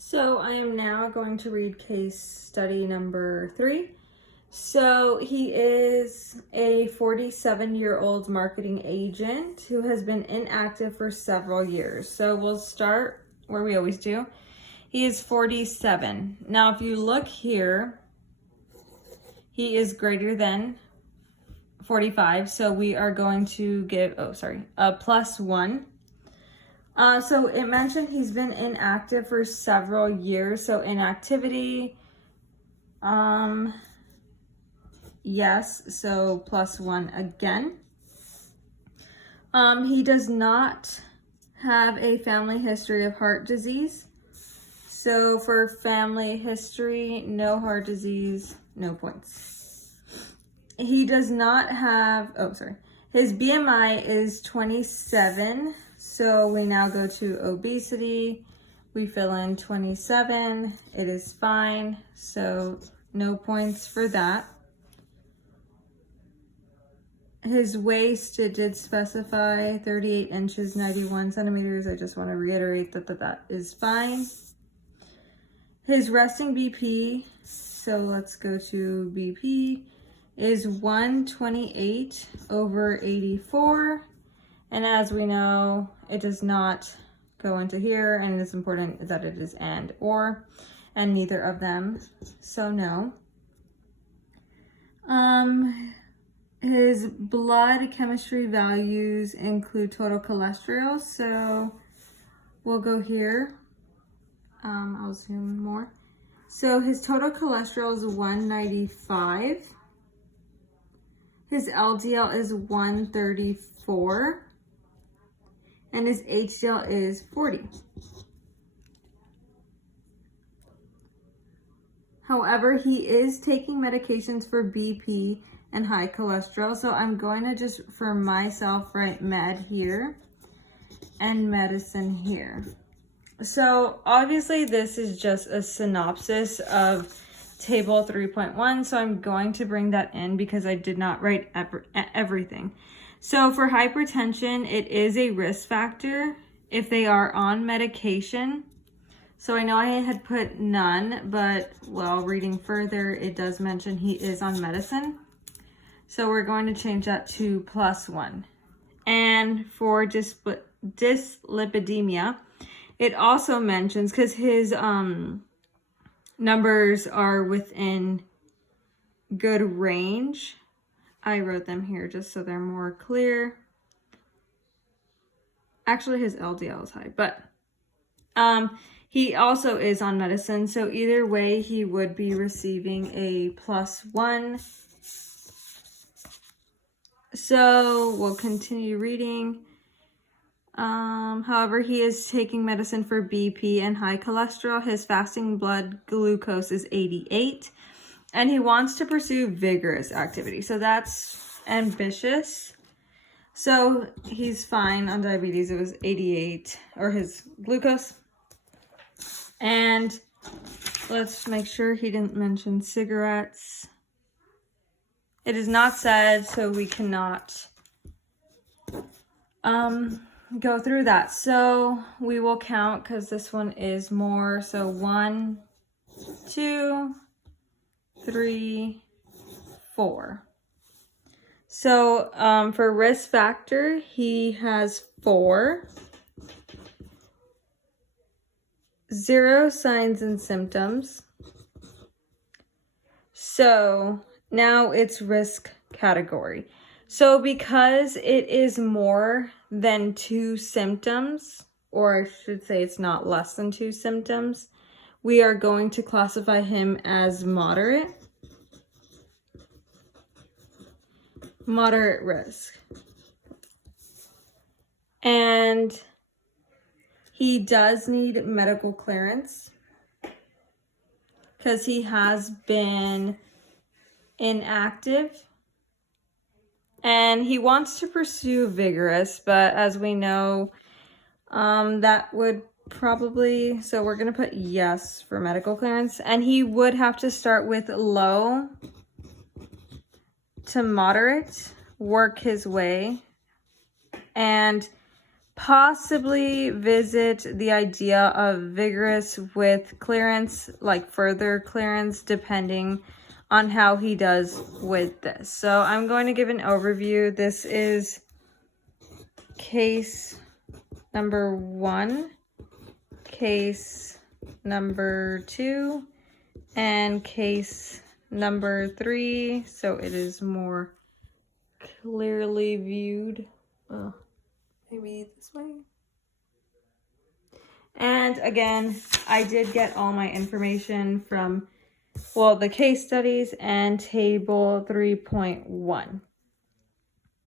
So I am now going to read case study number 3. So he is a 47-year-old marketing agent who has been inactive for several years. So we'll start where we always do. He is 47. Now, if you look here, he is greater than 45. So we are going to give, a +1. So it mentioned he's been inactive for several years. So inactivity, yes, so +1 again. He does not have a family history of heart disease. So for family history, no heart disease, no points. He does not have, his BMI is 27. So we now go to obesity. We fill in 27. It is fine. So no points for that. His waist, it did specify 38 inches, 91 centimeters. I just want to reiterate that is fine. His resting BP, so let's go to BP, is 128/84. And as we know, it does not go into here, and it's important that it is and or, and neither of them, so no. His blood chemistry values include total cholesterol, so we'll go here. I'll zoom more. So his total cholesterol is 195. His LDL is 134. And his HDL is 40. However, he is taking medications for BP and high cholesterol. So I'm going to just, for myself, write med here and medicine here. So obviously this is just a synopsis of table 3.1. So I'm going to bring that in because I did not write everything. So for hypertension, it is a risk factor if they are on medication. So I know I had put none, but while reading further, it does mention he is on medicine. So we're going to change that to +1. And for dyslipidemia, it also mentions, because his numbers are within good range, I wrote them here just so they're more clear. Actually, his LDL is high, but he also is on medicine. So either way, he would be receiving a +1. So we'll continue reading. However, he is taking medicine for BP and high cholesterol. His fasting blood glucose is 88. And he wants to pursue vigorous activity. So that's ambitious. So he's fine on diabetes. It was 88, or his glucose. And let's make sure he didn't mention cigarettes. It is not said, so we cannot go through that. So we will count because this one is more. So 1, 2, 3, 4. So for risk factor, he has 4. 0 signs and symptoms. So now it's risk category. So because it is more than 2 symptoms, or I should say it's not less than 2 symptoms, we are going to classify him as moderate risk. And he does need medical clearance because he has been inactive. And he wants to pursue vigorous, but as we know, that would probably, so we're going to put yes for medical clearance. And he would have to start with low to moderate, work his way, and possibly visit the idea of vigorous with clearance, like further clearance, depending on how he does with this. So I'm going to give an overview. This is case number 1, case number 2, and case number 3. So it is more clearly viewed. Maybe this way. And again, I did get all my information from, well, the case studies and table 3.1.